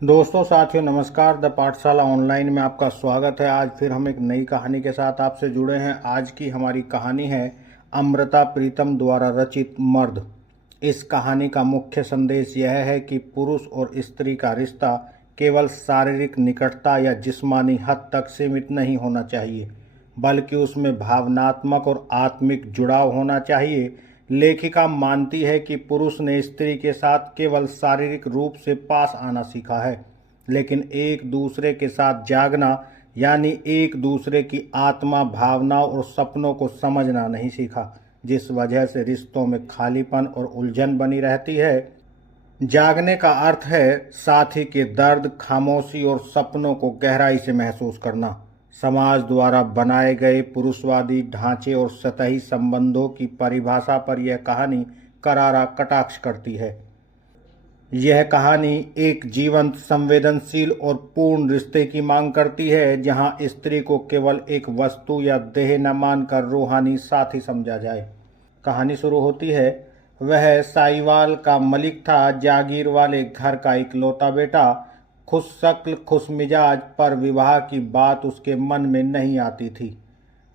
दोस्तों साथियों नमस्कार। द पाठशाला ऑनलाइन में आपका स्वागत है। आज फिर हम एक नई कहानी के साथ आपसे जुड़े हैं। आज की हमारी कहानी है अमृता प्रीतम द्वारा रचित मर्द। इस कहानी का मुख्य संदेश यह है कि पुरुष और स्त्री का रिश्ता केवल शारीरिक निकटता या जिस्मानी हद तक सीमित नहीं होना चाहिए, बल्कि उसमें भावनात्मक और आत्मिक जुड़ाव होना चाहिए। लेखिका मानती है कि पुरुष ने स्त्री के साथ केवल शारीरिक रूप से पास आना सीखा है, लेकिन एक दूसरे के साथ जागना यानी एक दूसरे की आत्मा, भावनाओं और सपनों को समझना नहीं सीखा, जिस वजह से रिश्तों में खालीपन और उलझन बनी रहती है। जागने का अर्थ है साथी के दर्द, खामोशी और सपनों को गहराई से महसूस करना। समाज द्वारा बनाए गए पुरुषवादी ढांचे और सतही संबंधों की परिभाषा पर यह कहानी करारा कटाक्ष करती है। यह कहानी एक जीवंत, संवेदनशील और पूर्ण रिश्ते की मांग करती है, जहां स्त्री को केवल एक वस्तु या देह न मानकर रूहानी साथी समझा जाए। कहानी शुरू होती है। वह साहिवाल का मलिक था, जागीर वाले घर का इकलौता बेटा, खुश शक्ल खुश मिजाज, पर विवाह की बात उसके मन में नहीं आती थी।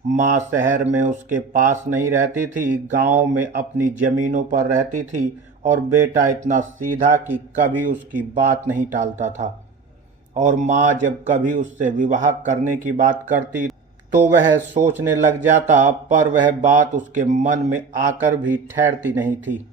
माँ शहर में उसके पास नहीं रहती थी, गांव में अपनी जमीनों पर रहती थी, और बेटा इतना सीधा कि कभी उसकी बात नहीं टालता था। और माँ जब कभी उससे विवाह करने की बात करती तो वह सोचने लग जाता, पर वह बात उसके मन में आकर भी ठहरती नहीं थी।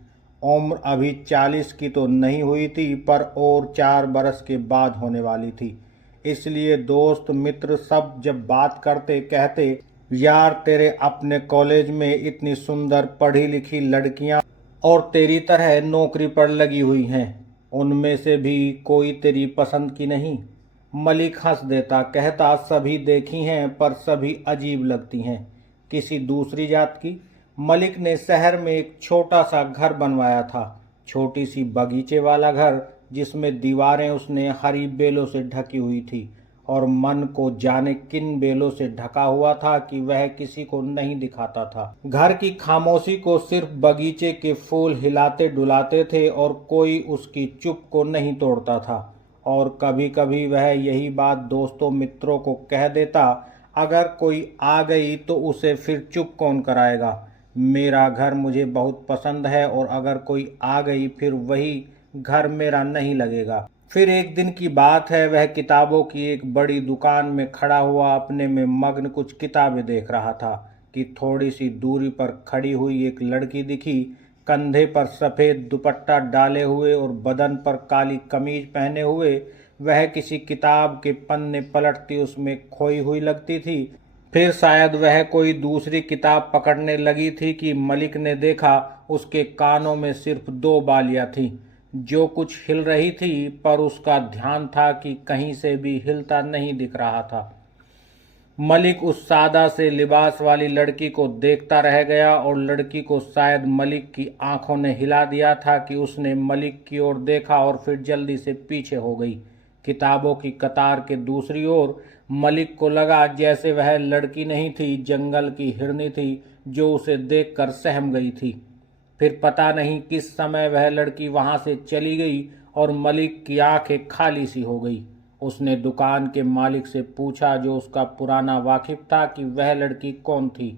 उम्र अभी 40 की तो नहीं हुई थी, पर और 4 बरस के बाद होने वाली थी। इसलिए दोस्त मित्र सब जब बात करते कहते, यार तेरे अपने कॉलेज में इतनी सुंदर पढ़ी लिखी लड़कियां और तेरी तरह नौकरी पर लगी हुई हैं, उनमें से भी कोई तेरी पसंद की नहीं। मलिक हंस देता, कहता सभी देखी हैं, पर सभी अजीब लगती हैं। किसी दूसरी जात की। मलिक ने शहर में एक छोटा सा घर बनवाया था, छोटी सी बगीचे वाला घर, जिसमें दीवारें उसने हरी बेलों से ढकी हुई थी और मन को जाने किन बेलों से ढका हुआ था कि वह किसी को नहीं दिखाता था। घर की खामोशी को सिर्फ बगीचे के फूल हिलाते डुलाते थे और कोई उसकी चुप को नहीं तोड़ता था। और कभी कभी वह यही बात दोस्तों मित्रों को कह देता, अगर कोई आ गई तो उसे फिर चुप कौन कराएगा। मेरा घर मुझे बहुत पसंद है, और अगर कोई आ गई फिर वही घर मेरा नहीं लगेगा। फिर एक दिन की बात है, वह किताबों की एक बड़ी दुकान में खड़ा हुआ अपने में मग्न कुछ किताबें देख रहा था कि थोड़ी सी दूरी पर खड़ी हुई एक लड़की दिखी। कंधे पर सफ़ेद दुपट्टा डाले हुए और बदन पर काली कमीज पहने हुए वह किसी किताब के पन्ने पलटती उसमें खोई हुई लगती थी। फिर शायद वह कोई दूसरी किताब पकड़ने लगी थी कि मलिक ने देखा उसके कानों में सिर्फ 2 बालियां थीं, जो कुछ हिल रही थी, पर उसका ध्यान था कि कहीं से भी हिलता नहीं दिख रहा था। मलिक उस सादा से लिबास वाली लड़की को देखता रह गया, और लड़की को शायद मलिक की आंखों ने हिला दिया था कि उसने मलिक की ओर देखा और फिर जल्दी से पीछे हो गई। किताबों की कतार के दूसरी ओर मलिक को लगा जैसे वह लड़की नहीं थी, जंगल की हिरनी थी जो उसे देखकर सहम गई थी। फिर पता नहीं किस समय वह लड़की वहां से चली गई और मलिक की आंखें खाली सी हो गई। उसने दुकान के मालिक से पूछा, जो उसका पुराना वाकिफ था, कि वह लड़की कौन थी।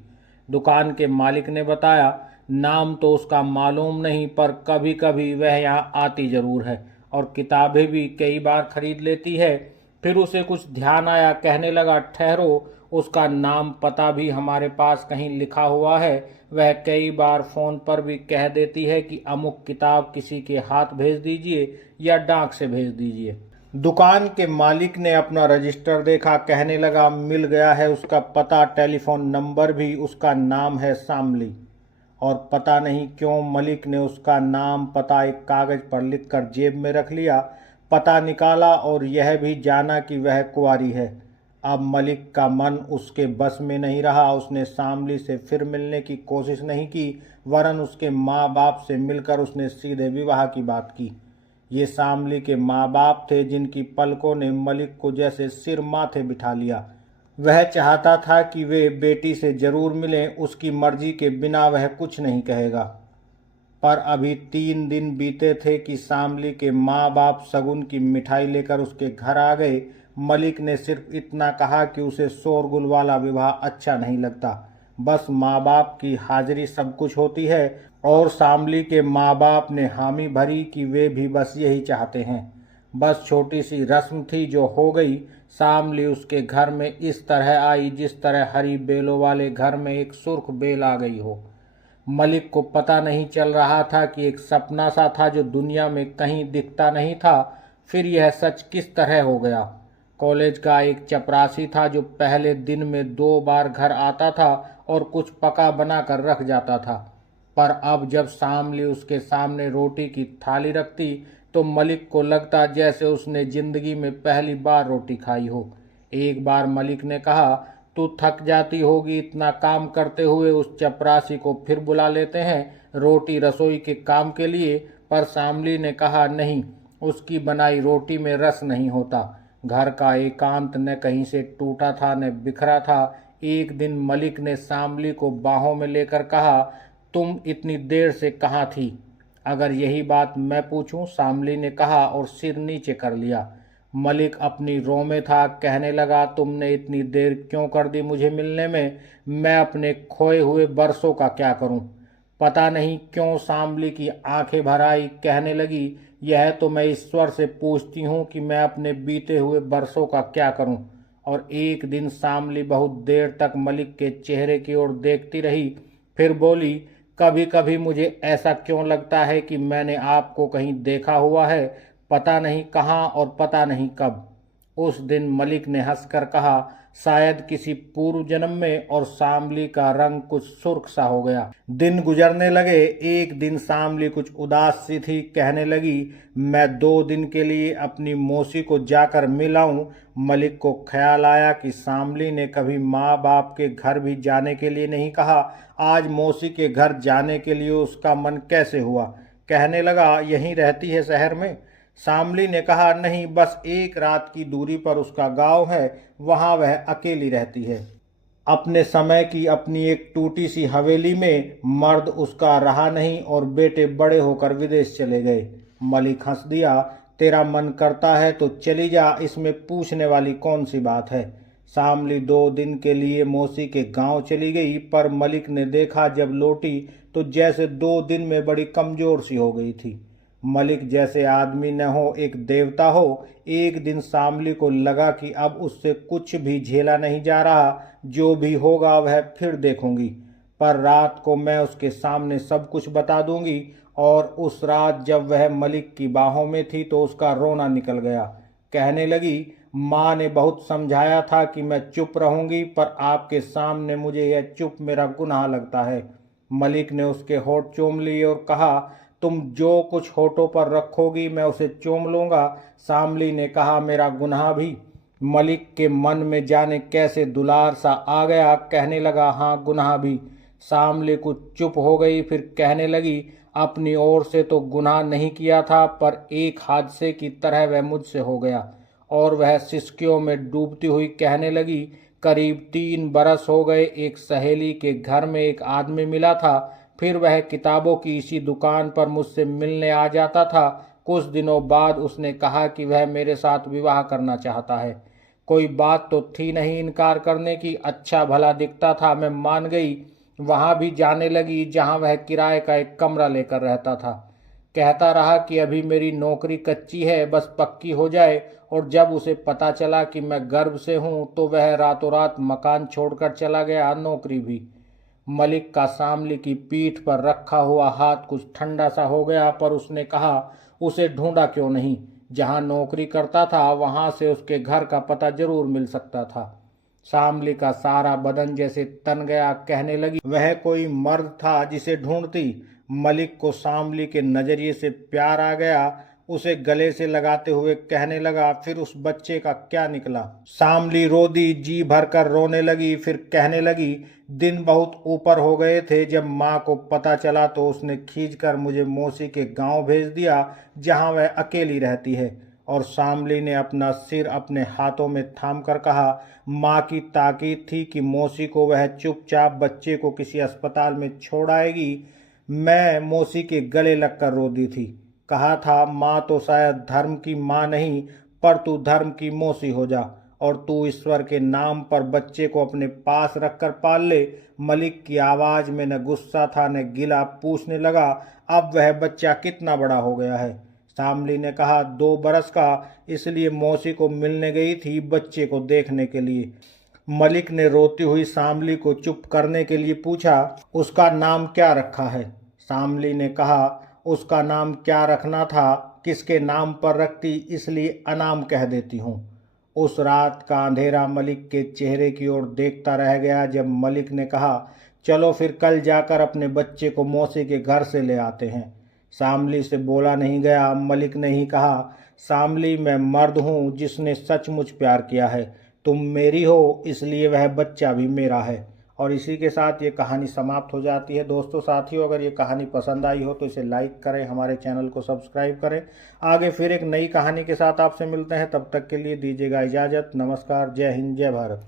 दुकान के मालिक ने बताया, नाम तो उसका मालूम नहीं, पर कभी कभी वह यहाँ आती जरूर है और किताबें भी कई बार खरीद लेती है। फिर उसे कुछ ध्यान आया, कहने लगा, ठहरो, उसका नाम पता भी हमारे पास कहीं लिखा हुआ है। वह कई बार फोन पर भी कह देती है कि अमुक किताब किसी के हाथ भेज दीजिए या डाक से भेज दीजिए। दुकान के मालिक ने अपना रजिस्टर देखा, कहने लगा, मिल गया है उसका पता, टेलीफोन नंबर भी, उसका नाम है शामली। और पता नहीं क्यों मलिक ने उसका नाम पता एक कागज पर लिखकर जेब में रख लिया। पता निकाला और यह भी जाना कि वह कुंवारी है। अब मलिक का मन उसके बस में नहीं रहा। उसने शामली से फिर मिलने की कोशिश नहीं की, वरन उसके माँ बाप से मिलकर उसने सीधे विवाह की बात की। ये शामली के माँ बाप थे, जिनकी पलकों ने मलिक को जैसे सिर माथे बिठा लिया। वह चाहता था कि वे बेटी से जरूर मिलें, उसकी मर्जी के बिना वह कुछ नहीं कहेगा। पर अभी 3 दिन बीते थे कि शामली के माँ बाप शगुन की मिठाई लेकर उसके घर आ गए। मलिक ने सिर्फ इतना कहा कि उसे शोरगुल वाला विवाह अच्छा नहीं लगता, बस माँ बाप की हाजिरी सब कुछ होती है। और शामली के माँ बाप ने हामी भरी कि वे भी बस यही चाहते हैं। बस छोटी सी रस्म थी जो हो गई। शामली उसके घर में इस तरह आई जिस तरह हरी बेलों वाले घर में एक सुर्ख बेल आ गई हो। मलिक को पता नहीं चल रहा था कि एक सपना सा था जो दुनिया में कहीं दिखता नहीं था, फिर यह सच किस तरह हो गया। कॉलेज का एक चपरासी था जो पहले दिन में 2 बार घर आता था और कुछ पका बना कर रख जाता था, पर अब जब शामली उसके सामने रोटी की थाली रखती तो मलिक को लगता जैसे उसने जिंदगी में पहली बार रोटी खाई हो। एक बार मलिक ने कहा, तू थक जाती होगी इतना काम करते हुए, उस चपरासी को फिर बुला लेते हैं रोटी रसोई के काम के लिए। पर शामली ने कहा, नहीं, उसकी बनाई रोटी में रस नहीं होता। घर का एकांत न कहीं से टूटा था न बिखरा था। एक दिन मलिक ने शामली को बाहों में लेकर कहा, तुम इतनी देर से कहाँ थी? अगर यही बात मैं पूछूं, शामली ने कहा और सिर नीचे कर लिया। मलिक अपनी रो में था, कहने लगा, तुमने इतनी देर क्यों कर दी मुझे मिलने में? मैं अपने खोए हुए बरसों का क्या करूं? पता नहीं क्यों शामली की आंखें भर आई, कहने लगी, यह तो मैं ईश्वर से पूछती हूँ कि मैं अपने बीते हुए बरसों का क्या करूं। और एक दिन शामली बहुत देर तक मलिक के चेहरे की ओर देखती रही, फिर बोली, कभी कभी मुझे ऐसा क्यों लगता है कि मैंने आपको कहीं देखा हुआ है, पता नहीं कहाँ और पता नहीं कब। उस दिन मलिक ने हंसकर कहा, शायद किसी पूर्व जन्म में, और शामली का रंग कुछ सुर्ख सा हो गया। दिन गुजरने लगे। एक दिन शामली कुछ उदास सी थी, कहने लगी, मैं 2 दिन के लिए अपनी मौसी को जाकर मिल आऊं। मलिक को ख्याल आया कि शामली ने कभी माँ बाप के घर भी जाने के लिए नहीं कहा, आज मौसी के घर जाने के लिए उसका मन कैसे हुआ। कहने लगा, यहीं रहती है शहर में? शामली ने कहा, नहीं, बस एक रात की दूरी पर उसका गांव है, वहां वह अकेली रहती है। अपने समय की अपनी एक टूटी सी हवेली में। मर्द उसका रहा नहीं और बेटे बड़े होकर विदेश चले गए। मलिक हंस दिया, तेरा मन करता है तो चली जा, इसमें पूछने वाली कौन सी बात है। शामली 2 दिन के लिए मौसी के गांव चली गई, पर मलिक ने देखा जब लौटी तो जैसे 2 दिन में बड़ी कमजोर सी हो गई थी। मलिक जैसे आदमी न हो, एक देवता हो। एक दिन शामली को लगा कि अब उससे कुछ भी झेला नहीं जा रहा, जो भी होगा वह फिर देखूंगी, पर रात को मैं उसके सामने सब कुछ बता दूंगी। और उस रात जब वह मलिक की बाहों में थी तो उसका रोना निकल गया। कहने लगी, माँ ने बहुत समझाया था कि मैं चुप रहूंगी, पर आपके सामने मुझे यह चुप मेरा गुनाह लगता है। मलिक ने उसके होठ चूम लिए और कहा, तुम जो कुछ होठों पर रखोगी मैं उसे चूम लूंगा। शामली ने कहा, मेरा गुनाह भी? मलिक के मन में जाने कैसे दुलार सा आ गया, कहने लगा, हाँ, गुनाह भी। शामली कुछ चुप हो गई, फिर कहने लगी, अपनी ओर से तो गुनाह नहीं किया था, पर एक हादसे की तरह वह मुझसे हो गया। और वह सिसकियों में डूबती हुई कहने लगी, करीब 3 बरस हो गए, एक सहेली के घर में एक आदमी मिला था, फिर वह किताबों की इसी दुकान पर मुझसे मिलने आ जाता था। कुछ दिनों बाद उसने कहा कि वह मेरे साथ विवाह करना चाहता है। कोई बात तो थी नहीं इनकार करने की, अच्छा भला दिखता था, मैं मान गई। वहां भी जाने लगी जहां वह किराए का एक कमरा लेकर रहता था। कहता रहा कि अभी मेरी नौकरी कच्ची है, बस पक्की हो जाए। और जब उसे पता चला कि मैं गर्भ से हूं तो वह रातों रात मकान छोड़कर चला गया, नौकरी भी। मलिक का शामली की पीठ पर रखा हुआ हाथ कुछ ठंडा सा हो गया, पर उसने कहा, उसे ढूंढा क्यों नहीं? जहां नौकरी करता था वहां से उसके घर का पता जरूर मिल सकता था। शामली का सारा बदन जैसे तन गया, कहने लगी, वह कोई मर्द था जिसे ढूंढती। मलिक को शामली के नजरिए से प्यार आ गया, उसे गले से लगाते हुए कहने लगा, फिर उस बच्चे का क्या निकला? शामली रो दी, जी भरकर रोने लगी, फिर कहने लगी, दिन बहुत ऊपर हो गए थे जब माँ को पता चला तो उसने खींचकर मुझे मौसी के गांव भेज दिया जहां वह अकेली रहती है। और शामली ने अपना सिर अपने हाथों में थाम कर कहा, माँ की ताकीद थी कि मौसी को वह चुपचाप बच्चे को किसी अस्पताल में छोड़ आएगी। मैं मौसी के गले लगकर रो दी थी। कहा था माँ तो शायद धर्म की माँ नहीं, पर तू धर्म की मौसी हो जा और तू ईश्वर के नाम पर बच्चे को अपने पास रखकर पाल ले। मलिक की आवाज में न गुस्सा था न गिला। पूछने लगा, अब वह बच्चा कितना बड़ा हो गया है? शामली ने कहा, 2 बरस का, इसलिए मौसी को मिलने गई थी बच्चे को देखने के लिए। मलिक ने रोती हुई शामली को चुप करने के लिए पूछा, उसका नाम क्या रखा है? शामली ने कहा, उसका नाम क्या रखना था, किसके नाम पर रखती, इसलिए अनाम कह देती हूँ। उस रात का अंधेरा मलिक के चेहरे की ओर देखता रह गया। जब मलिक ने कहा, चलो फिर कल जाकर अपने बच्चे को मौसी के घर से ले आते हैं। शामली से बोला नहीं गया। मलिक ने ही कहा, शामली, मैं मर्द हूँ जिसने सचमुच प्यार किया है। तुम मेरी हो, इसलिए वह बच्चा भी मेरा है। और इसी के साथ ये कहानी समाप्त हो जाती है। दोस्तों, साथियों, अगर ये कहानी पसंद आई हो तो इसे लाइक करें, हमारे चैनल को सब्सक्राइब करें। आगे फिर एक नई कहानी के साथ आपसे मिलते हैं, तब तक के लिए दीजिएगा इजाज़त। नमस्कार, जय हिंद, जय भारत।